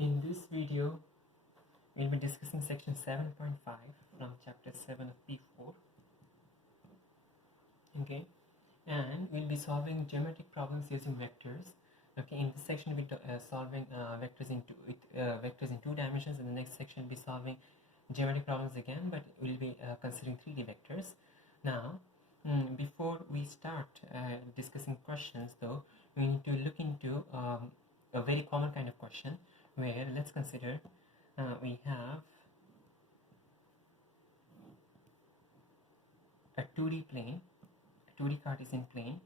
In this video, we'll be discussing section 7.5 from chapter 7 of P4. Okay, and we'll be solving geometric problems using vectors. Okay, in this section we'll be solving vectors in two dimensions. In the next section we'll be solving geometric problems again, but we'll be considering 3D vectors. Now, before we start discussing questions though, we need to look into a very common kind of question, where let's consider we have a 2D plane, a 2D Cartesian plane,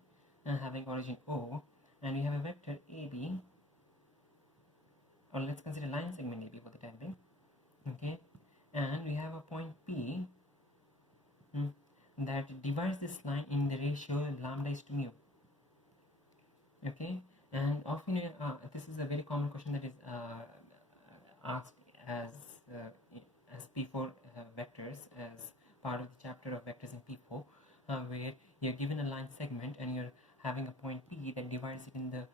and having origin O, and we have a vector AB, or let's consider line segment AB for the time being. Okay, and we have a point P that divides this line in the ratio lambda is to mu. Okay, and often this is a very common question that is asked as P4 vectors, as part of the chapter of vectors in P4, where you're given a line segment and you're having a point P that divides it in the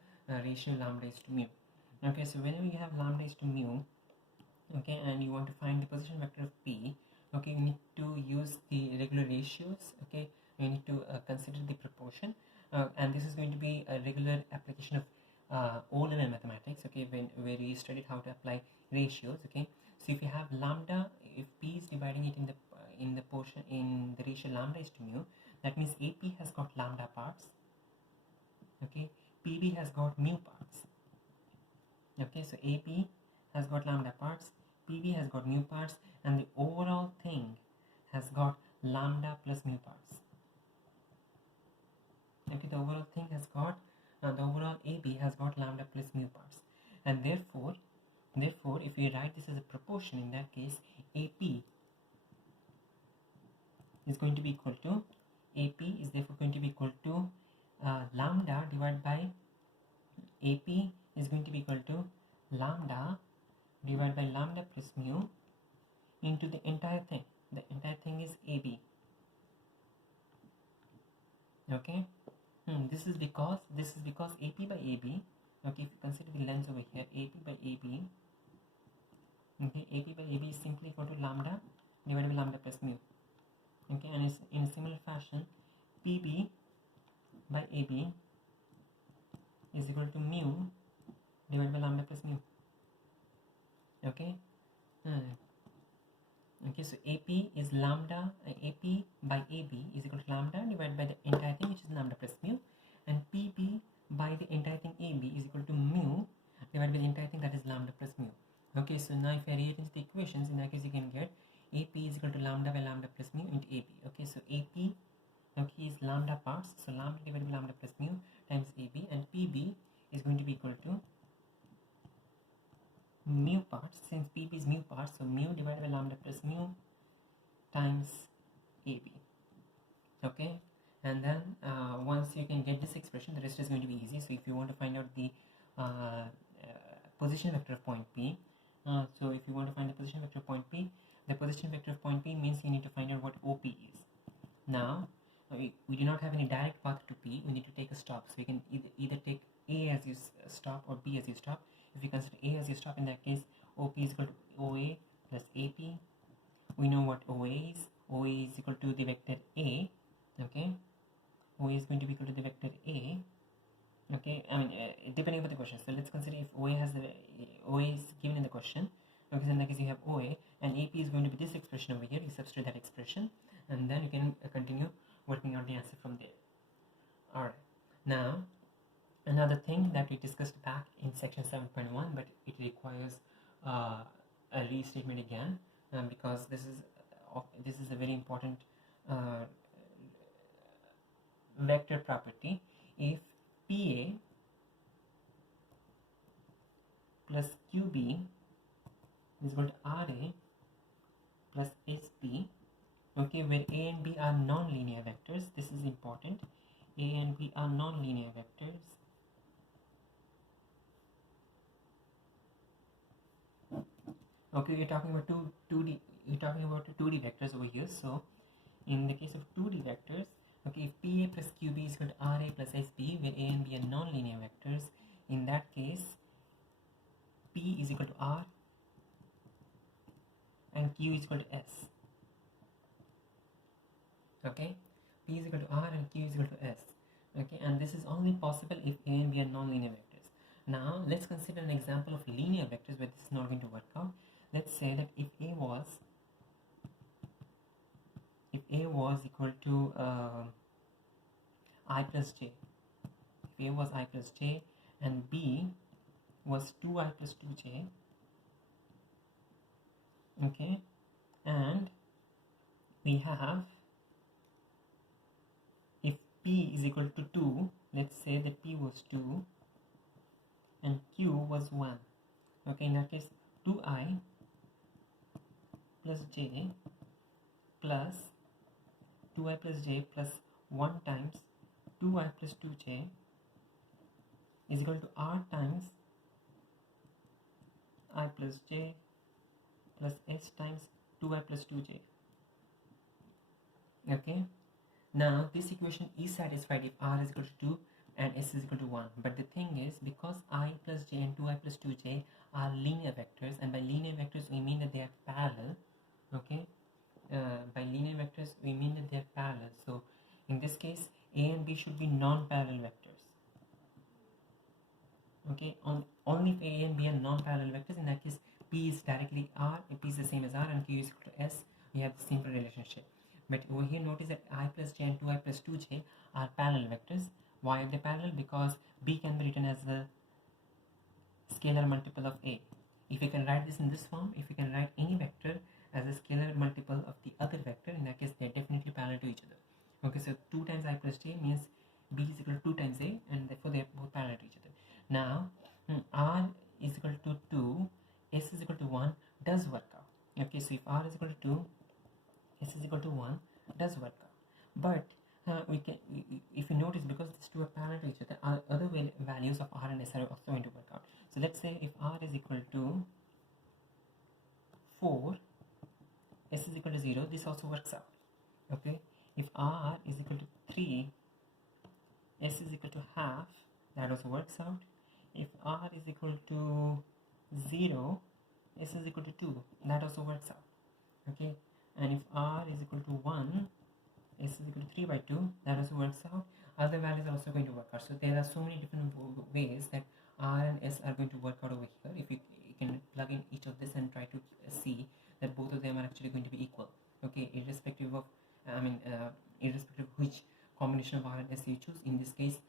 ratio lambda is to mu. Okay, so whenever you have lambda is to mu, okay, and you want to find the position vector of P, okay, you need to use the regular ratios. Okay, you need to consider the proportion, and this is going to be a regular application of O-level mathematics. Okay, where you studied how to apply ratios. Okay, so if you have lambda, if P is dividing it in the portion in the ratio lambda is to mu, that means AP has got lambda parts. Okay, PB has got mu parts. Okay, so AP has got lambda parts, PB has got mu parts, and the overall thing has got lambda plus mu parts. Okay, the overall thing has got the overall AB has got lambda plus mu parts, and therefore if we write this as a proportion, in that case AP is going to be equal to lambda divided by AP is going to be equal to lambda divided by lambda plus mu into the entire thing. The entire thing is AB. Okay, this is because AP by AB. Okay, if you consider the length over here, AP by AB. Okay, AP by AB is simply equal to lambda divided by lambda plus mu. Okay, and it's in a similar fashion, PB by AB is equal to mu divided by lambda plus mu. Okay, okay, so AP is lambda, AP by AB is equal to lambda divided by the entire thing, which is lambda plus mu, and PB by the entire thing AB is equal to mu divided by the entire thing, that is lambda plus mu. Okay, so now if I rearrange the equations, in that case you can get AP is equal to lambda by lambda plus mu into AB. Okay, so AP, okay, is lambda parts, so lambda divided by lambda plus mu times AB, and PB is going to be equal to mu parts, since PB is mu parts, so mu divided by lambda plus mu times AB. Okay, and then once you can get this expression, the rest is going to be easy. So if you want to find out the position vector of point P, so if you want to find the position vector of point P, the position vector of point P means you need to find out what OP is. Now we do not have any direct path to P, we need to take a stop, so we can either take A as your stop or B as your stop. If you consider A as your stop, in that case OP is equal to OA plus AP. We know what OA is. OA is equal to the vector A. Okay, OA is going to be equal to the vector A. Okay, I mean depending on the question. So let's consider if OA is given in the question. Okay, so in that case you have OA, and AP is going to be this expression over here. You substitute that expression, and then you can continue working out the answer from there. Alright, now another thing that we discussed back in section 7.1, but it requires a restatement again, because this is a very important vector property. If PA plus QB is equal to RA plus SP, okay, where A and B are non-linear vectors. This is important. A and B are non-linear vectors. Okay, we're talking about 2D vectors over here. So in the case of 2D vectors, okay, if PA plus QB is equal to RA plus SB, where A and B are non-linear vectors, in that case P is is equal to R and Q is equal to S. Okay, P is equal to R and Q is equal to S. Okay, and this is only possible if A and B are non-linear vectors. Now let's consider an example of linear vectors where this is not going to work out. Let's say that if A was equal to I plus j, if A was I plus j and B was 2i plus 2j, okay, and we have, if P is equal to 2, let's say that P was 2 and Q was 1, okay, in that case 2i plus j plus 2i plus j plus 1 times 2i plus 2j is equal to R times I plus j plus S times 2i plus 2j. Okay, now this equation is satisfied if R is equal to 2 and S is equal to 1, but the thing is, because I plus j and 2i plus 2j are linear vectors, and by linear vectors we mean that they are parallel, okay, by linear vectors we mean that they are parallel, so in this case A and B should be non-parallel vectors. Okay, only if A and B are non-parallel vectors, in that case P is directly R, P is the same as R and Q is equal to S, we have the simple relationship. But over here notice that I plus j and 2i plus 2j are parallel vectors. Why are they parallel? Because B can be written as the scalar multiple of A. If you can write this in this form, if you can write any vector as a scalar multiple of the other vector, in that case they are definitely parallel to each other. Okay, so 2 times I plus j means B is equal to 2 times A, and therefore they are both parallel to each other. Now R is equal to 2, S is equal to 1 does work out. Okay, so if R is equal to 2, S is equal to 1 does work out. But if you notice, because these two are parallel to each other, other values of R and S are also going to work out. So let's say if R is equal to 4, S is equal to 0, this also works out. Okay, if R is equal to 3, S is equal to half, that also works out. If R is equal to 0, S is equal to 2, that also works out. Okay, and if R is equal to 1, S is equal to 3 by 2, that also works out. Other values are also going to work out. So there are so many different ways that R and S are going to work out over here. If you can plug in each of this and try to see that both of them are actually going to be equal. Okay, irrespective of irrespective of which combination of R and S you choose. In this case,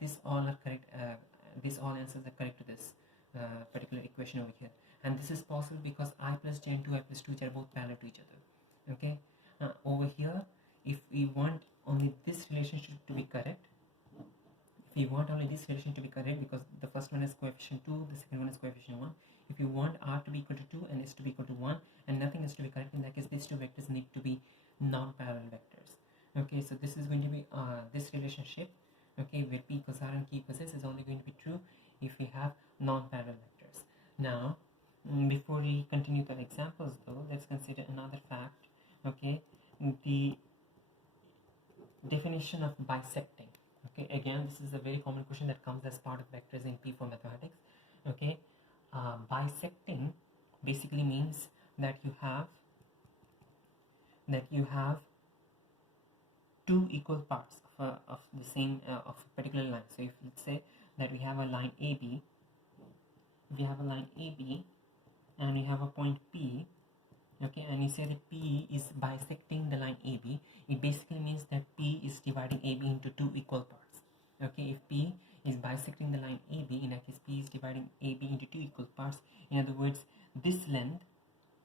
these all are correct. These all answers are correct to this particular equation over here. And this is possible because I plus j and 2i plus 2j are both parallel to each other. Okay, over here, if we want only this relationship to be correct, because the first one is coefficient 2, the second one is coefficient 1. If you want R to be equal to 2 and S to be equal to 1 and nothing is to be correct, in that case these two vectors need to be non-parallel vectors. Okay, so this is going to be this relationship, okay, where P equals R and Q equals S is only going to be true if we have non-parallel vectors. Now, before we continue the examples though, let's consider another fact. Okay, the definition of bisecting. Okay, again this is a very common question that comes as part of vectors in P4 mathematics. Okay, bisecting basically means that you have two equal parts of the same of a particular line. So if let's say that we have a line AB, and we have a point P, okay, and you say that P is bisecting the line AB, it basically means that P is dividing AB into two equal parts. Okay, if P is bisecting the line AB, in that case P is dividing AB into two equal parts. In other words, this length,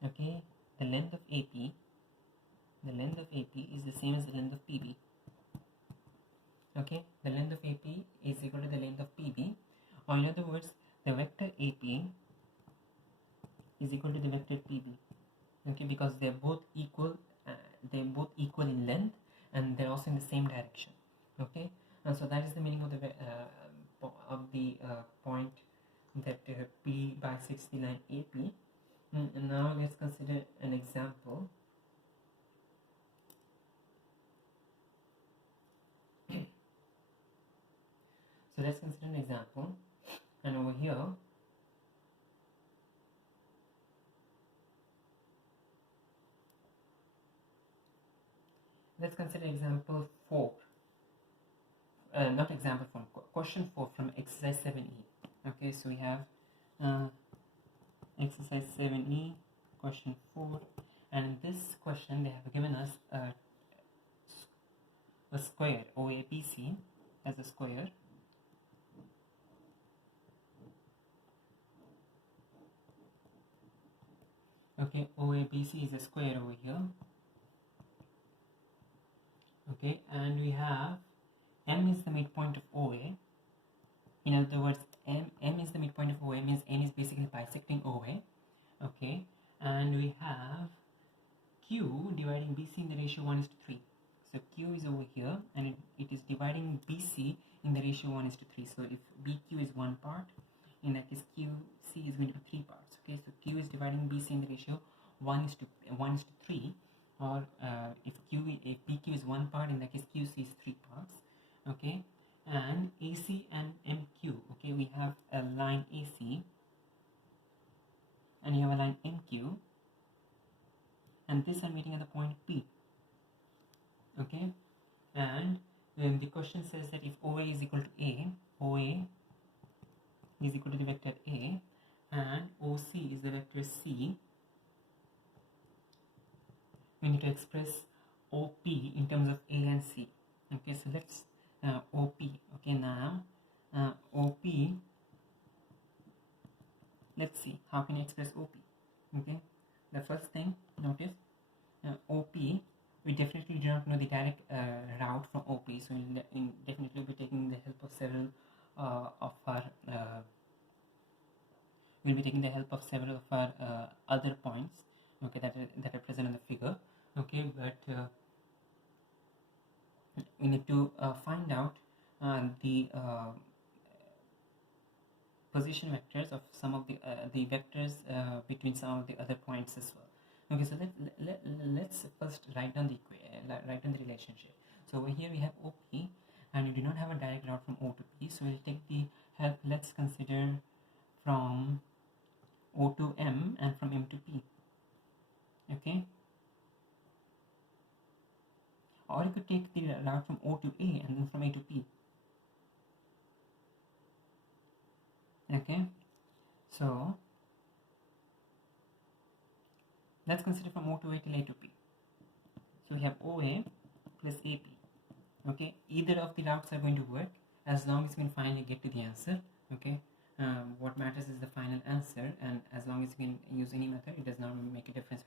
okay, the length of AP is the same as the length of PB. Okay, the length of AP is equal to the length of PB, or in other words, the vector AP is equal to the vector PB. Okay, because they're both equal in length and they're also in the same direction. Okay, and so that is the meaning of the point that P bisects the line AP. And now let's consider an example. So let's consider an example, and over here let's consider example 4. Not example 4, question 4 from exercise 7e. Okay, so we have exercise 7e, question 4, and in this question they have given us a square OABC as a square. Okay, OABC is a square over here. Okay, and we have M is the midpoint of OA. In other words, M is the midpoint of OA, means M is basically bisecting OA. Okay, and we have Q dividing BC in the ratio 1:3. So Q is over here, and it is dividing BC in the ratio 1:3. So if BQ is one part, in that case QC is going to be 3 parts. Okay, so Q is dividing BC in the ratio 1:3, or if BQ is one part, in that case QC is 3 parts. Okay, and AC and MQ. Okay, we have a line AC and you have a line MQ, and this are meeting at the point P. Okay, and then the question says that if OA is equal to A, OA is equal to the vector A, and OC is the vector C, we need to express OP in terms of A and C. Okay, so let's OP. Okay, now OP, let's see how can you express OP. Okay, the first thing, notice OP, we definitely do not know the direct route from OP, so we'll definitely be taking the help of several of our other points, okay, that are present in the figure. Okay, but we need to find out the position vectors of some of the vectors between some of the other points as well. Okay, so let's first write down the relationship. So over here we have OP, and we do not have a direct route from O to P, so we'll take the help. Let's consider from O to M and from M to P. Okay, or you could take the route from O to A and then from A to P. Okay, so let's consider from O to A till A to P. So we have OA plus AP. Okay, either of the routes are going to work as long as we can finally get to the answer. Okay, what matters is the final answer, and as long as you can use any method, it does not make a difference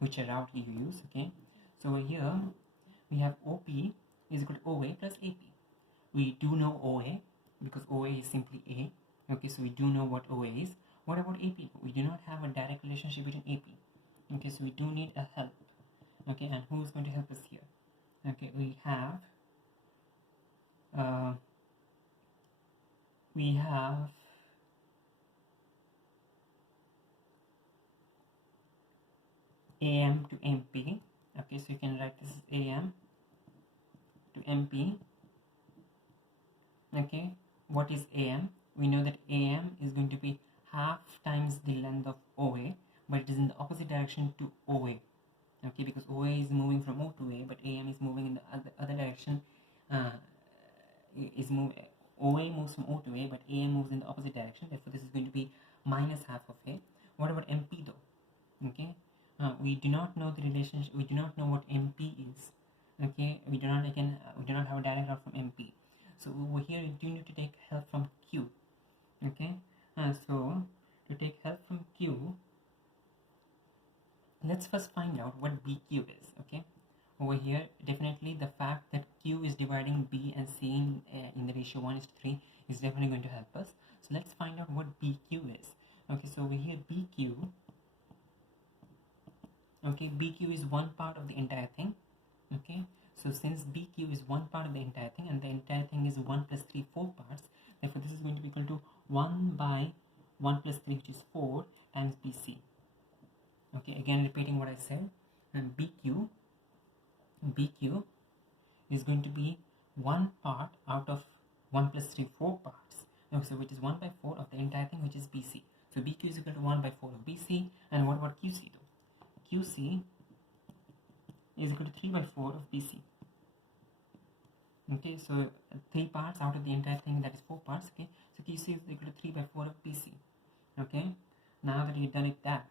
which route you use. Okay, so here we have OP is equal to OA plus AP. We do know OA because OA is simply A. Okay, so we do know what OA is. What about AP? We do not have a direct relationship between AP. Okay, so we do need a help. Okay, and who is going to help us here? Okay, we have AM to MP. Okay, so you can write this as AM to MP. Okay, what is AM? We know that AM is going to be half times the length of OA, but it is in the opposite direction to OA. Okay, because OA is moving from O to A, but AM is moving in the other direction. OA moves from O to A, but AM moves in the opposite direction. Therefore, this is going to be minus half of A. What about MP though? Okay, we do not know the relationship. We do not know what MP is. Okay, we do not have a direct route from MP. So over here, we do need to take help from Q. Okay, so to take help from Q, let's first find out what BQ is. Okay, over here, definitely the fact that Q is dividing B and C in the ratio 1:3 is definitely going to help us. So let's find out what BQ is. Okay, so over here BQ. Okay, BQ is one part of the entire thing. Okay, so since BQ is one part of the entire thing, and the entire thing is 1 plus 3, 4 parts, therefore this is going to be equal to 1 by 1 plus 3, which is 4, times BC. Okay, again repeating what I said, and BQ is going to be one part out of 1 plus 3, 4 parts. Okay, so which is 1 by 4 of the entire thing, which is BC. So BQ is equal to 1 by 4 of BC. And what about QC though? QC is equal to 3 by 4 of BC. Okay, so 3 parts out of the entire thing, that is 4 parts. Okay, so QC is equal to 3 by 4 of BC. Okay, now that you've done it that,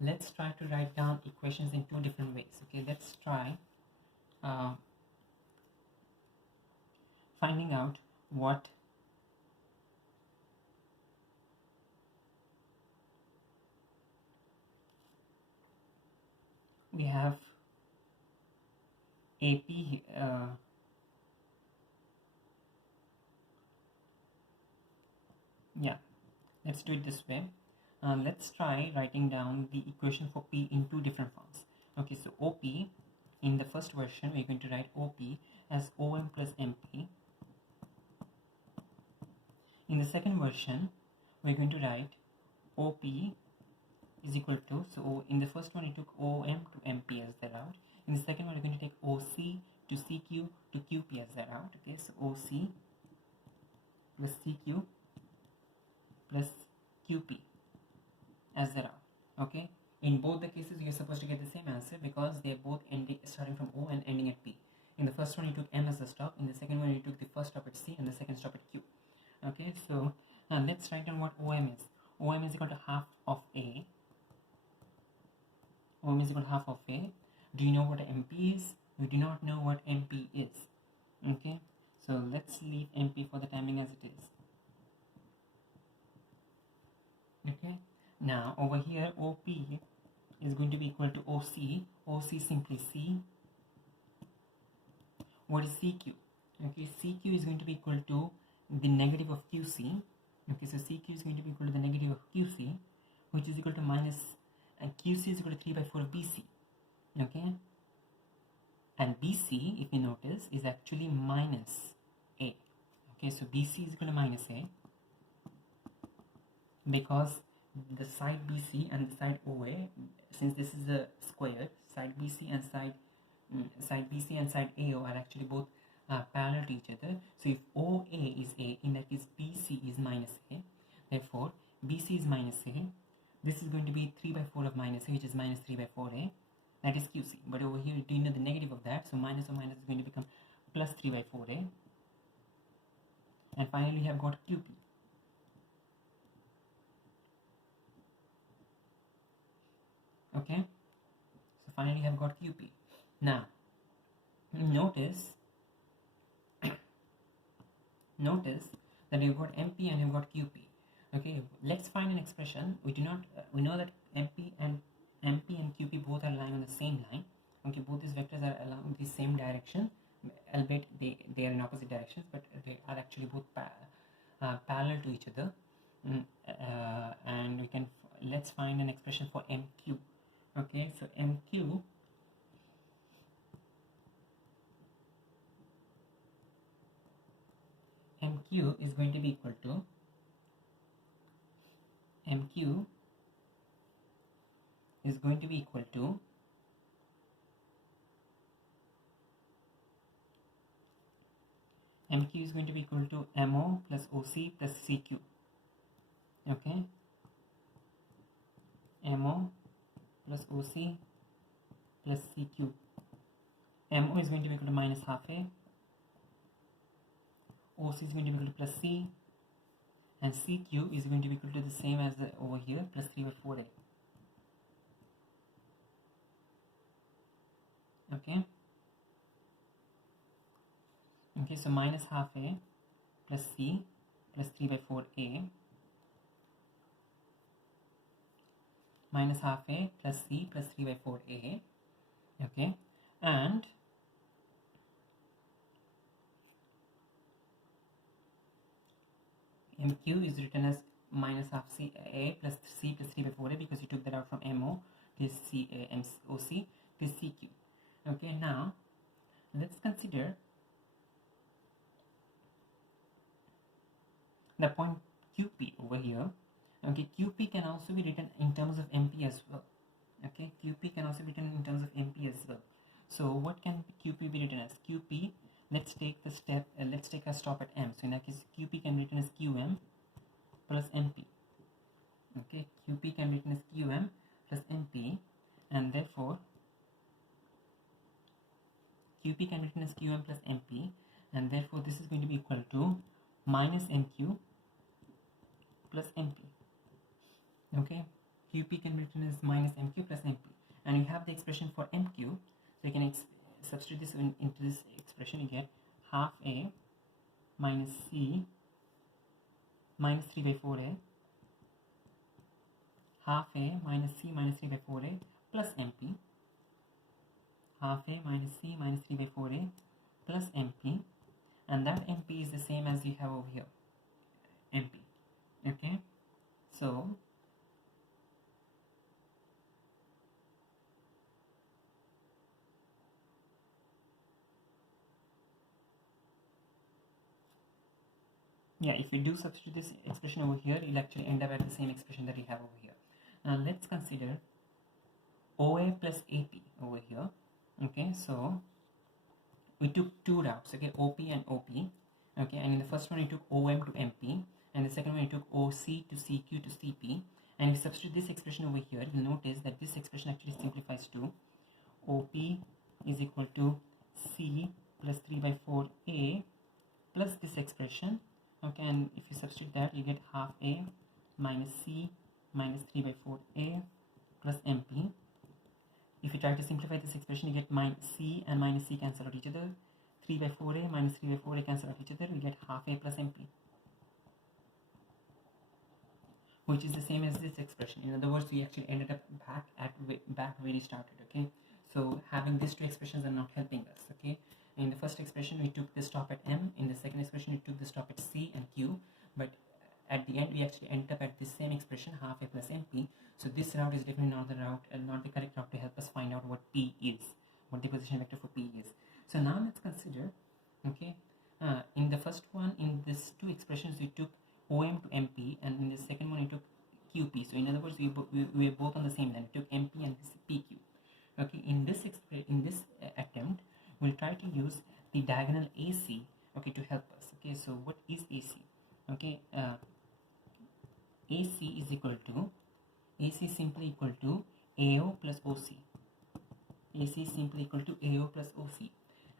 let's try to write down equations in 2 different ways. Okay, let's try finding out what we have. AP yeah, let's do it this way. Let's try writing down the equation for P in 2 different forms. Okay, so OP, in the first version we're going to write OP as OM plus MP. In the second version we're going to write OP is equal to, so in the first one we took OM to MP as the route. In the second one we're going to take OC to CQ to QP as the route. Okay, so OC plus CQ plus QP as the route. Okay, in both the cases you're supposed to get the same answer because they're both starting from O and ending at P. In the first one you took M as the stop, in the second one you took the first stop at C and the second stop at Q. Okay, so let's write down what OM is. OM is equal to half of A. OM is equal to half of A. Do you know what MP is? We do not know what MP is. Okay, so let's leave MP for the time being as it is. Okay, now over here OP is going to be equal to OC. OC simply C. What is CQ? Okay, CQ is going to be equal to the negative of QC. Okay, so CQ is going to be equal to the negative of QC, which is equal to minus, and QC is equal to 3 by 4 of BC. Okay, and BC, if you notice, is actually minus A. Okay, so BC is equal to minus A because the side BC and the side OA, since this is a square, side BC and side BC and side AO are actually both parallel to each other. So if OA is A, in that case BC is minus A. Therefore, BC is minus A. This is going to be 3 by 4 of minus A, which is minus 3 by 4A. That is QC. But over here, do you know the negative of that? So minus or minus is going to become plus 3 by 4A. And finally, we have got QP. Okay. So finally, we have got QP. Now, notice that you've got MP and you've got QP. Okay, let's find an expression. We know that MP and QP both are lying on the same line. Okay, both these vectors are along the same direction, albeit they are in opposite directions, but they are actually both parallel to each other. And let's find an expression for MQ. Okay, so MQ is going to be equal to MQ is going to be equal to MQ is going to be equal to MO plus OC plus CQ. Okay, MO plus OC plus CQ. MO is going to be equal to minus half A. OC is going to be equal to plus C, and CQ is going to be equal to the same as over here, plus 3 by 4A. Okay. Okay, so minus half A plus C plus 3 by 4A minus half A plus C plus 3 by 4A. Okay, and MQ is written as minus half C A plus C plus 3 by 4A because you took that out from MO. This OC, this CQ. Okay, now let's consider the point QP over here. Okay, QP can also be written in terms of MP as well. Okay, QP can also be written in terms of MP as well. So what can QP be written as? QP, let's take a stop at M. So in that case, QP can be written as QM plus MP. Okay, QP can be written as QM plus MP, and therefore QP can be written as QM plus MP, and therefore this is going to be equal to minus MQ plus MP. Okay, QP can be written as minus MQ plus MP, and you have the expression for MQ, so you can substitute this into this expression. You get half A minus C minus 3 by 4A, half A minus C minus 3 by 4A plus MP, half A minus C minus 3 by 4A plus MP, and that MP is the same as you have over here, MP. Okay, so yeah, if you do substitute this expression over here, you'll actually end up at the same expression that you have over here. Now let's consider OA plus AP over here. Okay, so we took two routes, okay, OP and OP. Okay, and in the first one we took OM to MP, and the second one we took OC to CQ to CP. And if you substitute this expression over here, you'll notice that this expression actually simplifies to OP is equal to C plus 3 by 4A plus this expression. Okay, and if you substitute that, you get half A minus C minus 3 by 4A plus MP. If you try to simplify this expression, you get minus C and minus C cancel out each other. 3 by 4A minus 3 by 4A cancel out each other. We get half A plus MP, which is the same as this expression. In other words, we actually ended up back where we started. Okay, so having these two expressions are not helping us. Okay, in the first expression we took the stop at M, in the second expression we took the stop at C and Q, but at the end we actually ended up at the same expression, half A plus MP. So this route is definitely not the route and not the correct route to help us find out what P is, what the position vector for P is. So now let's consider, okay, in the first one, in these two expressions we took OM to MP, and in the second one we took QP. So in other words, we were both on the same line. We took MP and PQ. Okay, in this attempt, we'll try to use the diagonal AC, okay, to help us. Okay, so what is AC? Okay, AC is equal to, AC is simply equal to AO plus OC. AC is simply equal to AO plus OC,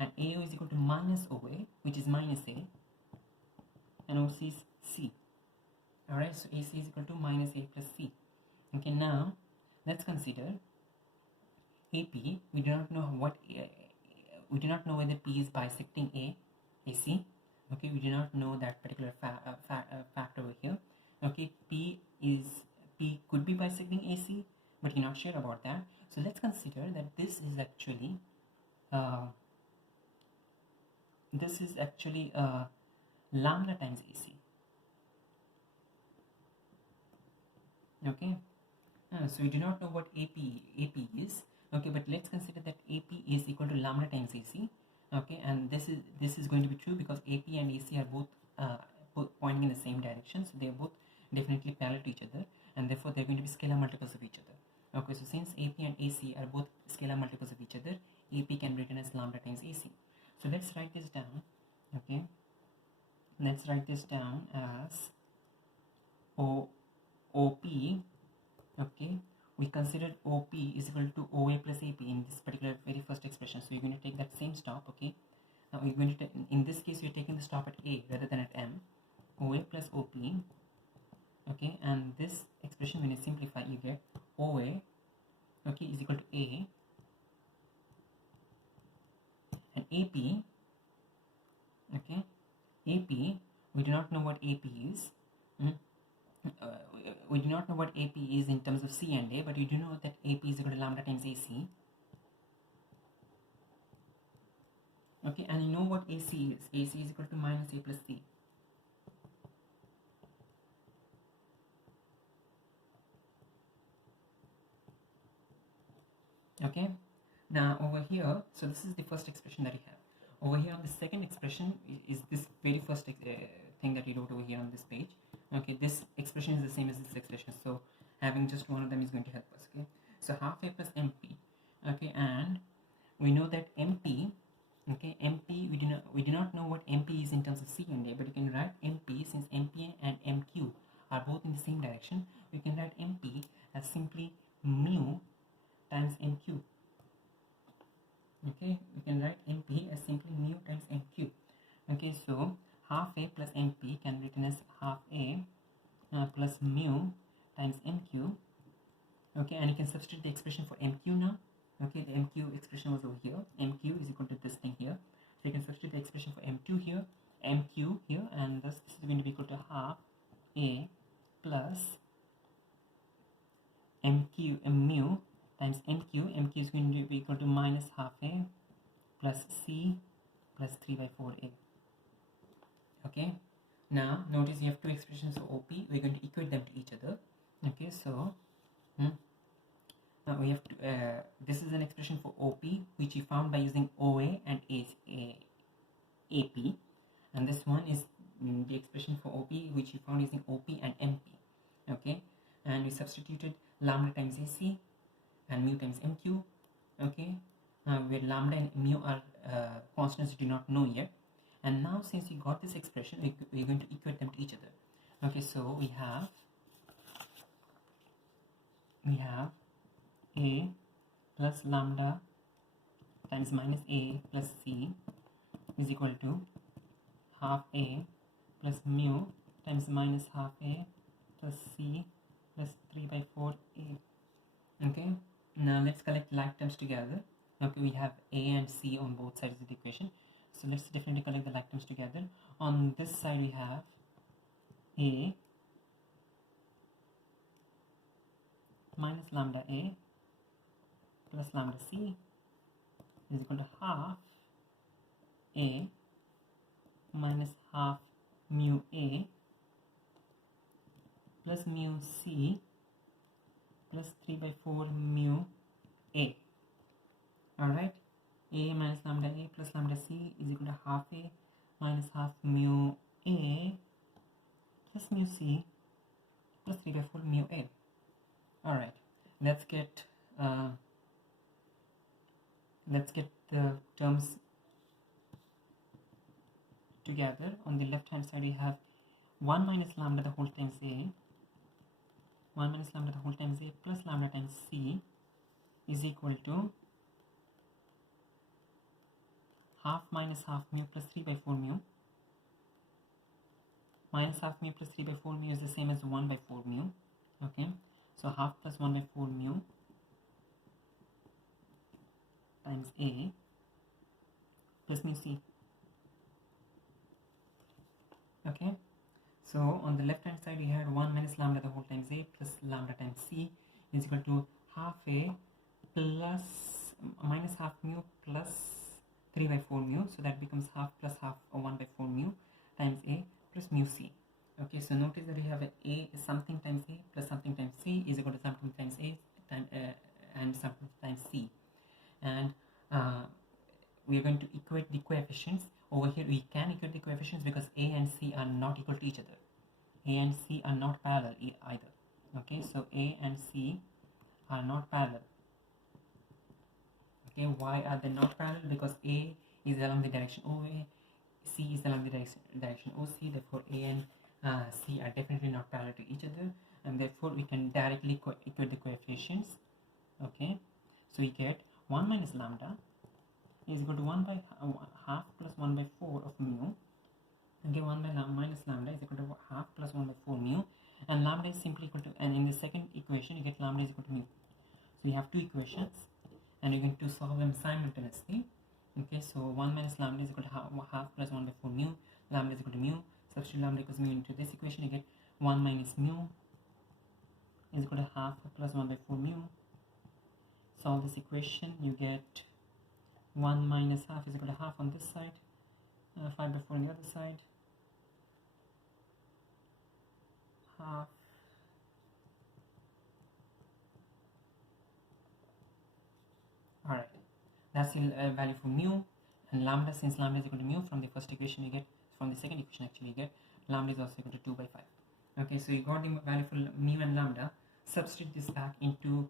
and AO is equal to minus OA, which is minus A, and OC is C. Alright, so AC is equal to minus A plus C. Okay, now let's consider AP. We do not know we do not know whether P is bisecting AC. Okay, we do not know that particular fact over here. Okay, P could be bisecting AC, but you're not sure about that. So let's consider that this is actually lambda times AC. Okay, so we do not know what AP is. Okay, but let's consider that AP is equal to lambda times AC. Okay, and this is going to be true because AP and AC are both pointing in the same direction, so they are both definitely parallel to each other, and therefore they're going to be scalar multiples of each other. Okay, so since AP and AC are both scalar multiples of each other, AP can be written as lambda times AC. So let's write this down. Okay, let's write this down as OP. Okay, we considered OP is equal to OA plus AP in this particular very first expression. So you're going to take that same stop. Okay, now we're going to in this case you're taking the stop at A rather than at M. OA plus OP. Okay, and this expression, when you simplify, you get OA, okay, is equal to A, and AP. Okay, AP, we do not know what AP is. We do not know what AP is in terms of C and A, but you do know that AP is equal to lambda times AC. Okay, and you know what AC is. AC is equal to minus A plus C. Okay, now over here, so this is the first expression that you have. Over here on the second expression is this very first thing that we wrote over here on this page. Okay, this expression is the same as this expression, so having just one of them is going to help us. Okay, so half A plus MP. Okay, and we know that MP. Okay, MP, we do not know what MP is in terms of C and A, but you can write MP, since MP and MQ are both in the same direction. We can write Okay, so half a plus mp can be written as half a plus mu times mq. Okay, and you can substitute the expression for mq now. Okay, the mq expression was over here. Mq is equal to this thing here. So you can substitute the expression for mq here, and thus this is going to be equal to half a plus mu times mq. Mq is going to be equal to minus half a plus c plus 3 by 4a. Okay, now notice you have two expressions for OP. We're going to equate them to each other. Okay, so now we have to, this is an expression for OP which we found by using OA and AP, and this one is the expression for OP which we found using OP and MP. Okay, and we substituted lambda times AC and mu times MQ. Okay, where lambda and mu are constants we do not know yet. And now since we got this expression, we're going to equate them to each other. Okay, so we have a plus lambda times minus a plus c is equal to half a plus mu times minus half a plus c plus 3 by 4a. Okay, now let's collect like terms together. Okay, we have a and c on both sides of the equation. So let's definitely collect the like terms together. On this side we have a minus lambda a plus lambda c is equal to half a minus half mu a plus mu c plus 3 by 4 mu a. Alright, a minus lambda a plus lambda c is equal to half a minus half mu a plus mu c plus 3 by 4 mu a. Alright, let's get the terms together. On the left hand side we have 1 minus lambda the whole times a, 1 minus lambda the whole times a plus lambda times c is equal to half minus half mu plus 3 by 4 mu. Minus half mu plus 3 by 4 mu is the same as 1 by 4 mu. Okay, so half plus 1 by 4 mu times a plus mu c. Okay, so on the left hand side we had 1 minus lambda the whole times a plus lambda times c is equal to half a plus minus half mu plus 3 by 4 mu, so that becomes half plus half or 1 by 4 mu times a plus mu c. Okay, so notice that we have a something times a plus something times c is equal to something times a and something times c, and we are going to equate the coefficients. Over here we can equate the coefficients because a and c are not equal to each other. A and c are not parallel either. Okay, so a and c are not parallel. Okay, why are they not parallel? Because a is along the direction OA, c is along the direction OC, therefore a and c are definitely not parallel to each other, and therefore we can directly equate the coefficients. Okay, so we get 1 minus lambda is equal to 1 by half plus 1 by 4 of mu. Okay, 1 by minus lambda is equal to half plus 1 by 4 mu, and lambda is simply equal to, and in the second equation you get lambda is equal to mu. So you have two equations and you're going to solve them simultaneously. Okay, so 1 minus lambda is equal to half plus 1 by 4 mu, lambda is equal to mu. Substitute lambda equals mu into this equation, you get 1 minus mu is equal to half plus 1 by 4 mu. Solve this equation, you get 1 minus half is equal to half on this side, 5 by 4 on the other side, half Alright, that's the value for mu, and lambda, since lambda is equal to mu, from the first equation you get, from the second equation actually you get lambda is also equal to 2 by 5. Okay, so you got the value for mu and lambda. Substitute this back into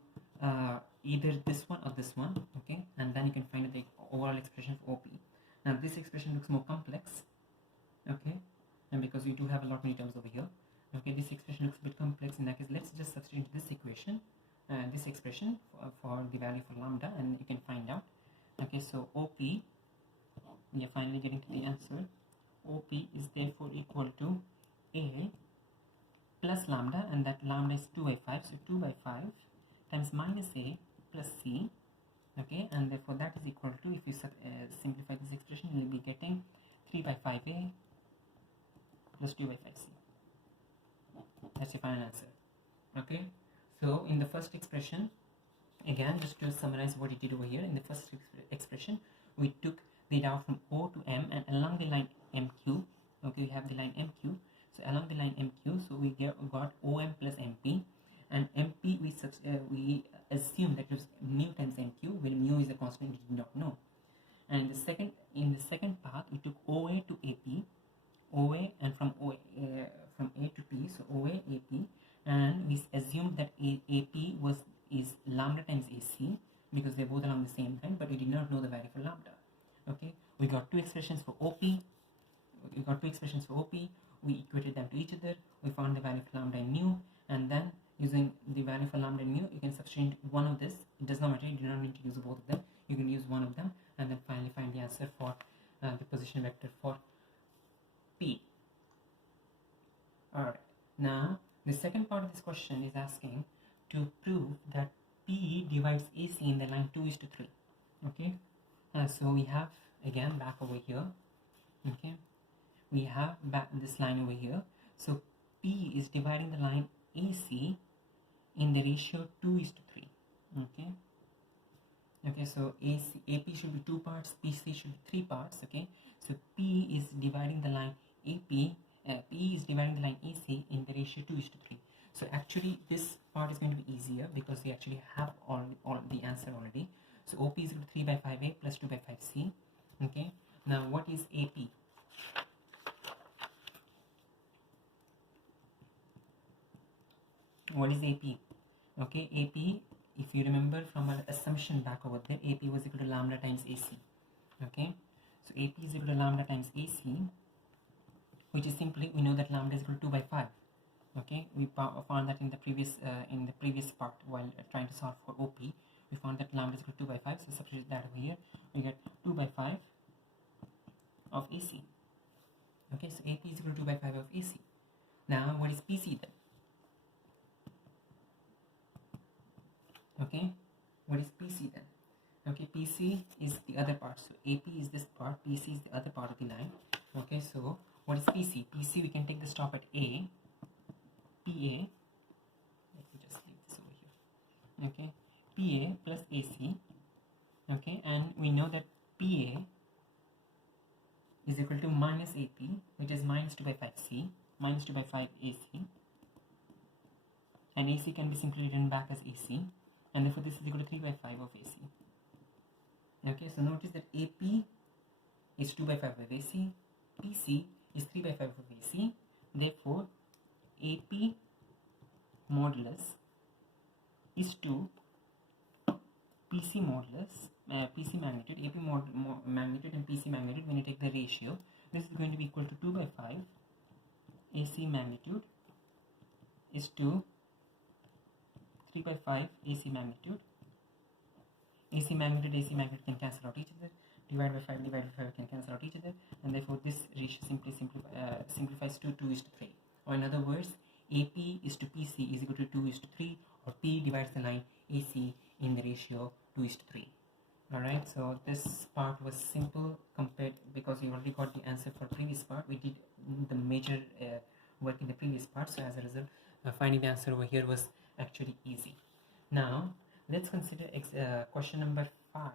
either this one or this one. Okay, and then you can find the overall expression for OP. Now this expression looks more complex. Okay, and because we do have a lot many terms over here. Okay, this expression looks a bit complex. In that case, let's just substitute this equation, this expression for the value for lambda, and you can find out. Okay, so OP, we are finally getting to the answer. OP is therefore equal to A plus lambda, and that lambda is 2 by 5, so 2 by 5 times minus A plus C, okay, and therefore that is equal to, if you simplify this expression, you will be getting 3 by 5A plus 2 by 5C. That's your final answer. Okay, so in the first expression, again, just to summarize what it did over here, in the first expression, we took the dou from O to M, and along the line MQ, okay, we have the line MQ, so along the line MQ, so we got OM plus MP, and MP we assume that it was mu times MQ, where mu is a constant we did not know. And in the second part, we took OA to AP, OA, and from from A to P, so OA AP, and we assumed that AP is lambda times AC, because they're both along the same line, but we did not know the value for lambda. Okay, we got two expressions for OP. We equated them to each other. We found the value for lambda and mu, and then using the value for lambda and mu, you can substitute one of this. It does not matter. You do not need to use both of them. You can use one of them, and then finally find the answer for the position vector for P. Alright, now the second part of this question is asking to prove that P divides AC in the line 2:3. Okay, so we have, again, back over here, okay, we have back this line over here, so P is dividing the line AC in the ratio 2:3. Okay, so AP should be 2 parts, PC should be 3 parts. Okay, so P is dividing the line AP, P is dividing the line AC in the ratio 2:3. So actually this part is going to be easier because we actually have all the answer already. So OP is equal to 3 by 5A plus 2 by 5C. Okay, now what is AP? What is AP? Okay, AP, if you remember from our assumption back over there, AP was equal to lambda times AC. Okay, so AP is equal to lambda times AC, which is simply, we know that lambda is equal to 2 by 5. Okay, we found that in the previous part while trying to solve for OP. We found that lambda is equal to 2 by 5, so substitute that over here. We get 2 by 5 of AC. Okay, so AP is equal to 2 by 5 of AC. Now what is PC then? Okay, what is PC then? Okay, PC is the other part, so AP is this part, PC is the other part of the line. Okay, so what is PC? PC, we can take the stop at A, PA, let me just leave this over here. Okay, PA plus AC. Okay, and we know that PA is equal to minus AP, which is minus 2 by 5C, minus 2 by 5 AC, and AC can be simply written back as AC, and therefore this is equal to 3 by 5 of AC. Okay, so notice that AP is 2 by 5 of AC, PC is 3 by 5 of AC, therefore AP modulus is to PC modulus, PC magnitude, AP magnitude and PC magnitude. When you take the ratio, this is going to be equal to 2 by 5 AC magnitude is to 3 by 5 AC magnitude. AC magnitude can cancel out each other. Divided by 5 can cancel out each other, and therefore this ratio simply simplifies to 2:3. Or in other words, AP is to PC is equal to 2:3, or P divides the line AC in the ratio 2:3. Alright, so this part was simple compared, because we already got the answer for previous part. We did the major work in the previous part, so as a result, finding the answer over here was actually easy. Now let's consider question number 5.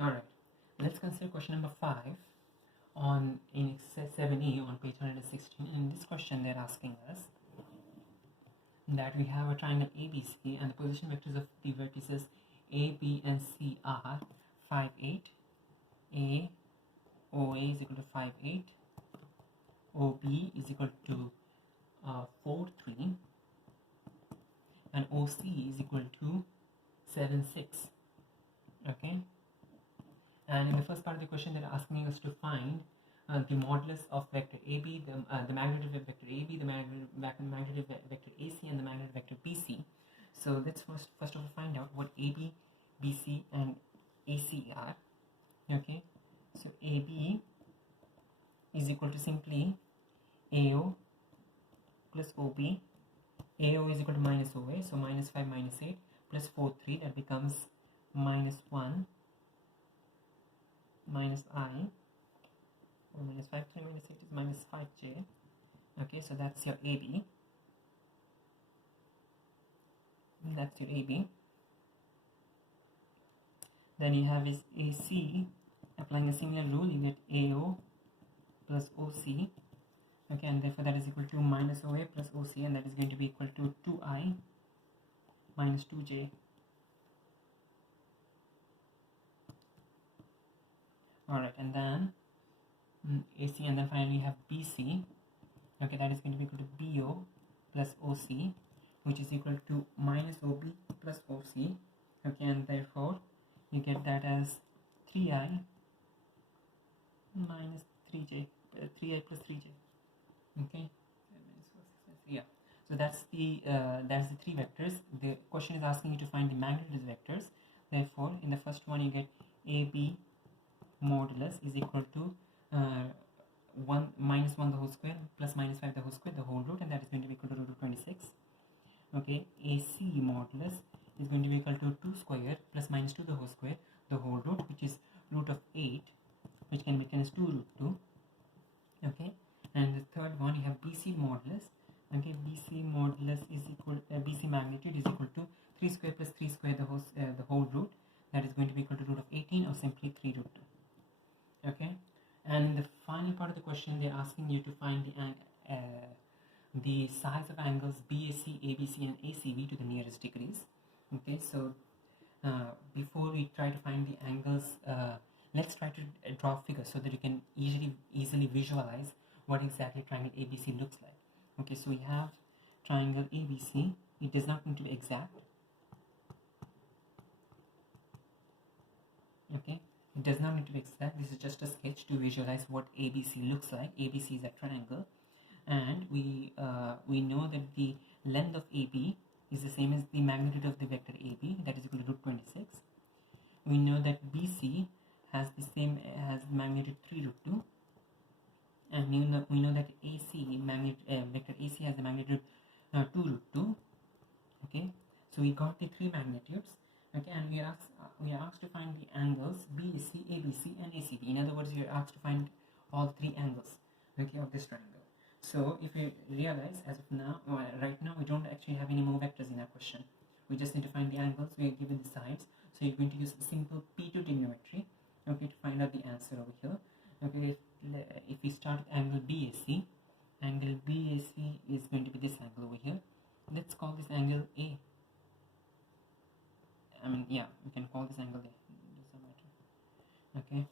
Alright, let's consider question number 5 in exercise 7E on page 116. In this question, they're asking us that we have a triangle ABC and the position vectors of the vertices A, B, and C are 5, 8. A, OA is equal to 5, 8. OB is equal to 4, 3. And OC is equal to 7, 6. Okay. And in the first part of the question, they're asking us to find the modulus of vector AB, the magnitude of vector AB, the magnitude of vector AC, and the magnitude of vector BC. So let's first of all find out what AB, BC, and AC are. Okay, so AB is equal to simply AO plus OB. AO is equal to minus OA, so minus 5 minus 8 plus 4 3, that becomes minus 1 minus I, or minus 5 3 minus 8 is minus 5j. Okay, so that's your AB. That's your AB. Then you have is AC. Applying a similar rule, you get AO plus OC. Okay, and therefore that is equal to minus OA plus OC, and that is going to be equal to 2I minus 2j. Alright, and then AC, and then finally you have BC. Okay, that is going to be equal to BO plus OC, which is equal to minus OB plus OC. Okay, and therefore you get that as 3I minus 3j, 3I plus 3j. Okay, yeah. So that's the three vectors. The question is asking you to find the magnitude of the vectors. Therefore, in the first one you get AB modulus is equal to 1 minus 1 the whole square plus minus 5 the whole square, the whole root, and that is going to be equal to root of 26. Okay, AC modulus is going to be equal to 2 square plus minus 2 the whole square, the whole root, which is root of 8, which can be written as 2 root 2. Okay, and the third one you have BC modulus. Okay, BC modulus is equal BC magnitude is equal to 3 square plus 3 square the whole root, that is going to be equal to root of 18, or simply 3 root 2. Okay, and in the final part of the question they're asking you to find the size of angles BAC, ABC, and ACB to the nearest degrees. Okay, so before we try to find the angles, let's try to draw a figure so that you can easily visualize what exactly triangle ABC looks like. Okay, so we have triangle ABC. It does not need to be exact. Okay, it does not need to be exact. This is just a sketch to visualize what ABC looks like. ABC is a triangle, and we know that the length of AB is the same as the magnitude of the vector AB, that is equal to root 26. We know that BC has magnitude 3 root 2, and we know that AC vector AC has the magnitude 2 root 2. Okay, so we got the three magnitudes. Okay, and we are asked to find the angles BAC, ABC, and ACB. In other words, we are asked to find all three angles, okay, of this triangle. So if you realize, as of now, right now we don't actually have any more vectors in our question. We just need to find the angles. We are given the sides, so you're going to use simple P2 trigonometry, okay, to find out the answer over here. Okay, if we start with angle BAC is going to be this angle over here. Let's call this angle A. I mean, yeah, we can call this angle A. It doesn't matter. Okay,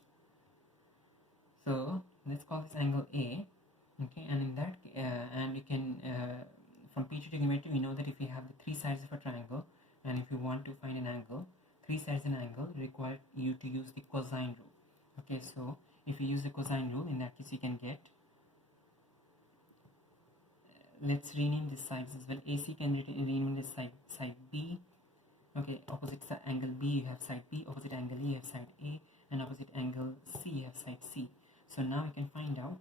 so let's call this angle A. Okay, and in that and we can from P2 trigonometry we know that if we have the three sides of a triangle, and if you want to find an angle, three sides of an angle require you to use the cosine rule. Okay, so if you use the cosine rule, in that case you can get, let's rename this sides as well. AC can rename this side B. Okay, opposite angle B you have side B, opposite angle A you have side A, and opposite angle C you have side C. So now you can find out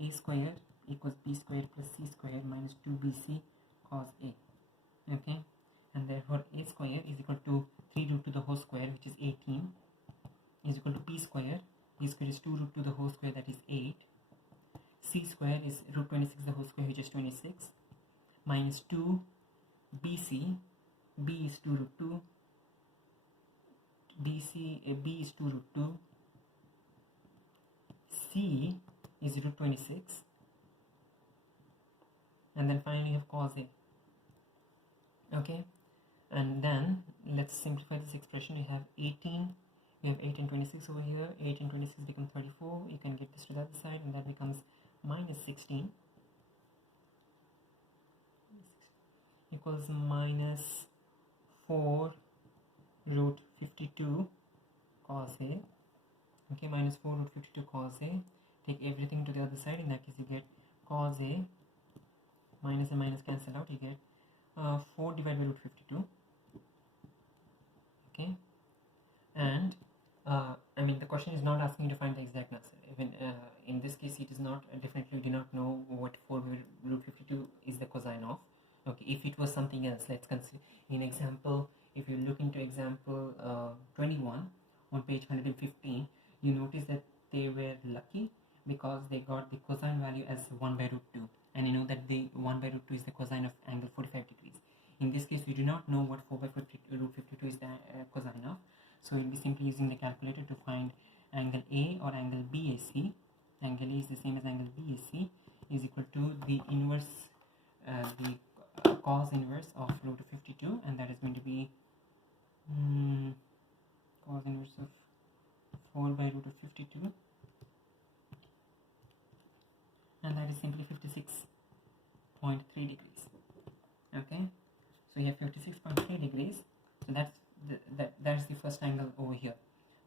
A squared equals B squared plus C squared minus 2BC cos A. Okay, and therefore A squared is equal to 3 root 2 the whole square, which is 18, is equal to B squared. B squared is 2 root 2 the whole square, that is 8. C squared is root 26 the whole square, which is 26, minus 2 BC. B is 2 root 2. B is 2 root 2. C is root 26, and then finally you have cos A. Okay, and then let's simplify this expression. You have 18, you have 8 and 26 over here. 8 and 26 become 34. You can get this to the other side, and that becomes minus 16 equals minus 4 root 52 cos A. Okay, minus 4 root 52 cos A take everything to the other side. In that case, you get cos A minus and minus cancel out. You get 4 divided by root 52. Okay, and I mean, the question is not asking you to find the exact answer. Even in this case, it is not definitely we do not know what 4 by root 52 is the cosine of. Okay, if it was something else, let's consider in example. If you look into example 21 on page 115, you notice that they were lucky because they got the cosine value as 1 by root 2, and you know that the 1 by root 2 is the cosine of angle 45 degrees. In this case, we do not know what 4 by root 52 is the cosine of, so we'll be simply using the calculator to find angle A or angle BAC. Angle A is the same as angle BAC, is equal to the inverse, the cos inverse of root of 52, and that is going to be cos inverse of 4 by root of 52, and that is simply 56.3 degrees. Okay, so you have 56.3 degrees, so that's the first angle over here.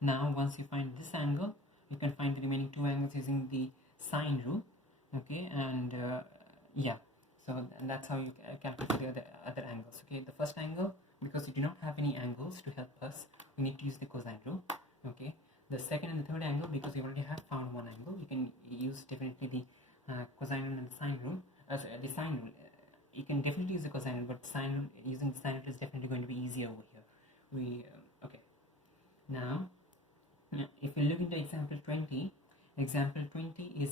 Now once you find this angle, you can find the remaining two angles using the sine rule. Okay, and yeah, so that's how you calculate the other angles. Okay, the first angle, because we do not have any angles to help us, we need to use the cosine rule. Okay, the second and the third angle, because we already have found one angle, you can use definitely the cosine rule and the sine rule. The sine rule, you can definitely use the cosine rule, but sine rule, using the sine rule is definitely going to be easier over here. Okay, now if we look into example 20, example 20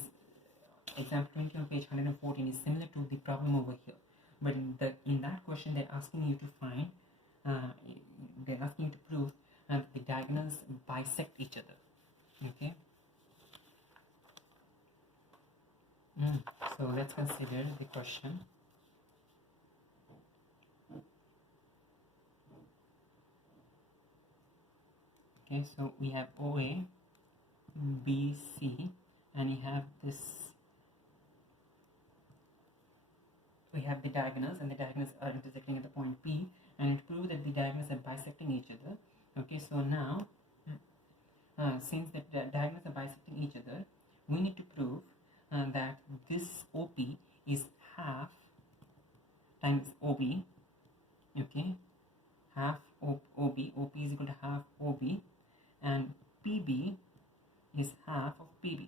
on page 114 is similar to the problem over here, but in that question they're asking you to find, they're asking you to prove the diagonals bisect each other. Okay, so let's consider the question. Okay, so we have OA, BC, and you have this. We have the diagonals, and the diagonals are intersecting at the point P, and to prove that the diagonals are bisecting each other. Okay, so now since the diagonals are bisecting each other, we need to prove that this OP is half times OB. Okay, half OB is equal to half OB, and PB is half of PB.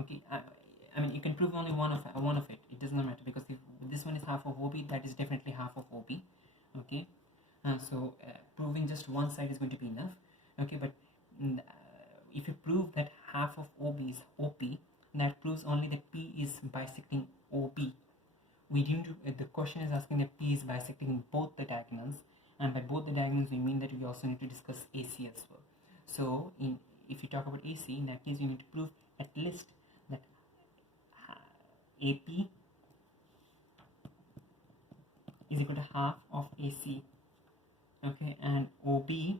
Okay, I mean, you can prove only one of it. It does not matter, because if this one is half of OB, that is definitely half of OB. Okay, so proving just one side is going to be enough. Okay, but if you prove that half of OB is OP, that proves only that P is bisecting OB. We didn't. The question is asking that P is bisecting both the diagonals, and by both the diagonals we mean that we also need to discuss AC as well. So if you talk about AC, in that case you need to prove at least that AP is equal to half of AC. Okay, and OP is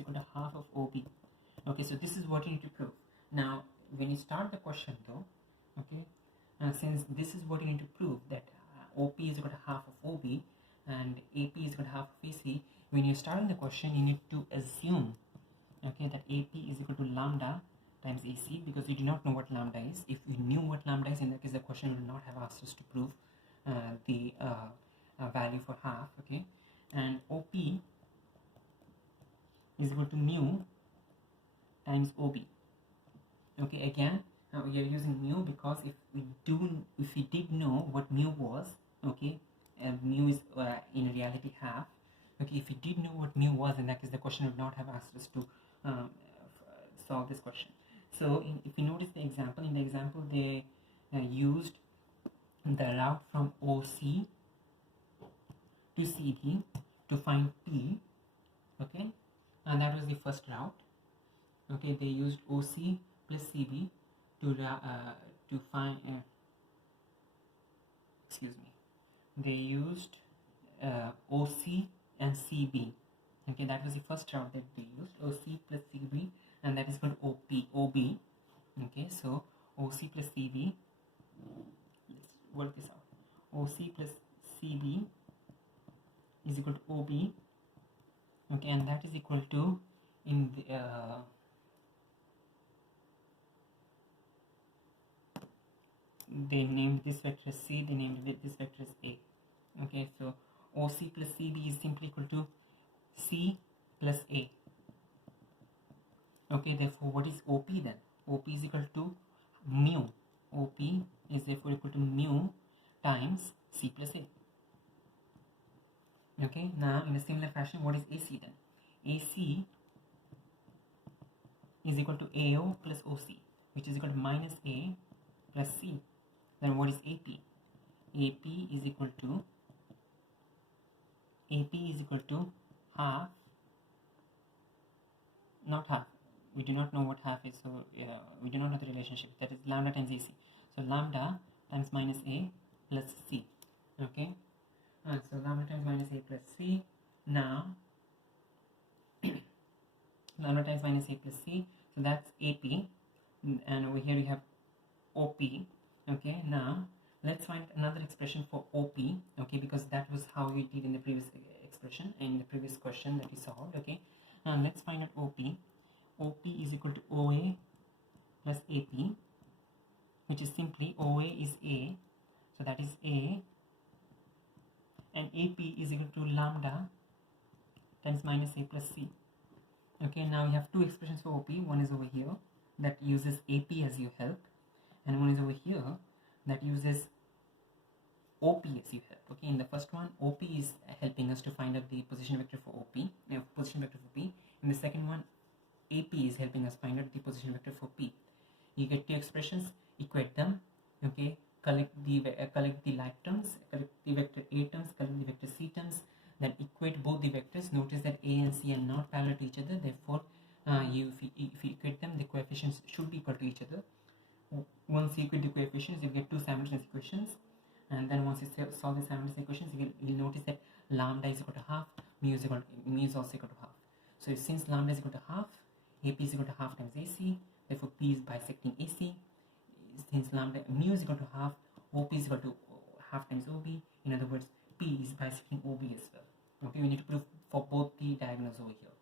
equal to half of OB. Okay, so this is what you need to prove. Now when you start the question though, okay, since this is what you need to prove, that OP is equal to half of OB and AP is equal to half of AC, when you're starting the question you need to assume, okay, that AP is equal to lambda times AC, because we do not know what lambda is. If we knew what lambda is, in that case the question would not have asked us to prove the value for half. Okay, and OP is equal to mu times OB. Okay, again we are using mu because if we did know what mu was, okay, mu is in reality half. Okay, if we did know what mu was, in that case the question would not have asked us to solve this question. So if you notice the example, in the example they used the route from OC to CD to find P. Okay, and that was the first route. Okay, they used OC plus CB to find they used OC and CB. Okay, that was the first route that they used, OC plus CB, and that is called OB. Okay, so OC plus CB, let's work this out. OC plus CB is equal to OB. Okay, and that is equal to in the they named this vector as C, they named this vector as A. Okay, so OC plus CB is simply equal to C plus A. Okay, therefore what is OP then? OP is equal to mu. OP is therefore equal to mu times C plus A. Okay, now in a similar fashion, what is AC then? AC is equal to AO plus OC, which is equal to minus A plus C. Then what is AP? AP is equal to half, not half. We do not know what half is, so we do not know the relationship. That is lambda times AC. So lambda times minus A plus C. Okay, so lambda times minus A plus C. Now lambda times minus A plus C. So that's AP, and over here we have OP. Okay, now let's find another expression for OP. Okay, because that was how we did in the previous expression in the previous question that we solved. Okay, now let's find out OP. OP is equal to OA plus AP, which is simply OA is A, so that is A, and AP is equal to lambda times minus A plus C. Okay, now we have two expressions for OP. One is over here that uses AP as your help, and one is over here that uses OP as your help. Okay, in the first one, OP is helping us to find out the position vector for OP, position vector for P. In the second one, AP is helping us find out the position vector for P. You get two expressions, equate them. Okay, collect the like terms, collect the vector A terms, collect the vector C terms, then equate both the vectors. Notice that A and C are not parallel to each other, therefore if you equate them, the coefficients should be equal to each other. Once you equate the coefficients, you get two simultaneous equations, and then once you solve the simultaneous equations, you will notice that lambda is equal to half, mu is also equal to half. So since lambda is equal to half, AP is equal to half times AC, therefore P is bisecting AC. Since mu is equal to half, OP is equal to half times OB. In other words, P is bisecting OB as well. Okay, we need to prove for both the diagonals over here.